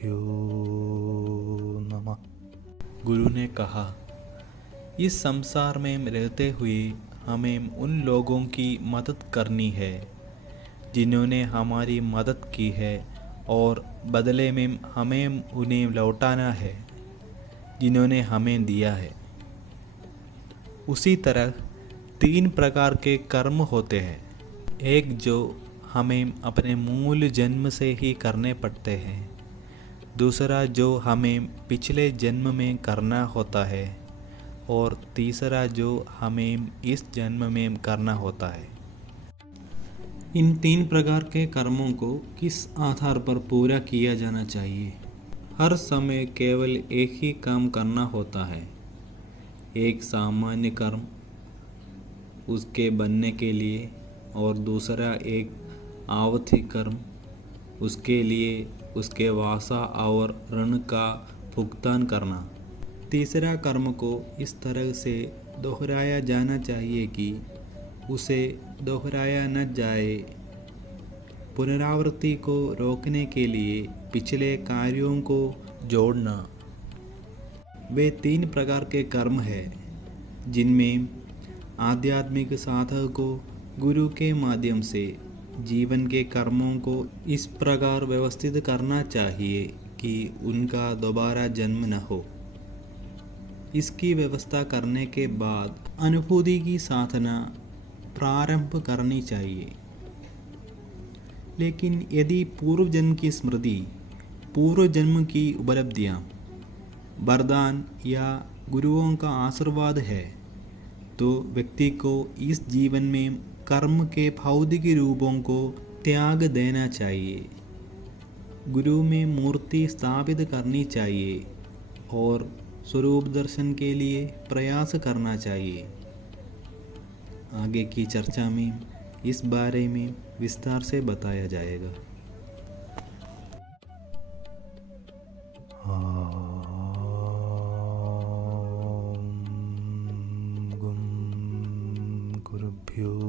गुरुभ्यो नमः। गुरु ने कहा, इस संसार में रहते हुए हमें उन लोगों की मदद करनी है जिन्होंने हमारी मदद की है, और बदले में हमें उन्हें लौटाना है जिन्होंने हमें दिया है। उसी तरह 3 प्रकार के कर्म होते हैं। एक जो हमें अपने मूल जन्म से ही करने पड़ते हैं, दूसरा जो हमें पिछले जन्म में करना होता है, और तीसरा जो हमें इस जन्म में करना होता है। इन 3 प्रकार के कर्मों को किस आधार पर पूरा किया जाना चाहिए? हर समय केवल एक ही काम करना होता है। एक सामान्य कर्म उसके बनने के लिए, और दूसरा एक आवधिक कर्म उसके लिए उसके वासा और ऋण का भुगतान करना। तीसरा कर्म को इस तरह से दोहराया जाना चाहिए कि उसे दोहराया न जाए। पुनरावृत्ति को रोकने के लिए पिछले कार्यों को जोड़ना। वे 3 प्रकार के कर्म हैं जिनमें आध्यात्मिक साधक को गुरु के माध्यम से जीवन के कर्मों को इस प्रकार व्यवस्थित करना चाहिए कि उनका दोबारा जन्म न हो। इसकी व्यवस्था करने के बाद अनुभूति की साधना प्रारंभ करनी चाहिए। लेकिन यदि पूर्व जन्म की स्मृति, पूर्व जन्म की उपलब्धियाँ, वरदान या गुरुओं का आशीर्वाद है, तो व्यक्ति को इस जीवन में कर्म के भौतिक रूपों को त्याग देना चाहिए। गुरु में मूर्ति स्थापित करनी चाहिए और स्वरूप दर्शन के लिए प्रयास करना चाहिए। आगे की चर्चा में इस बारे में विस्तार से बताया जाएगा। गुरुभ्यो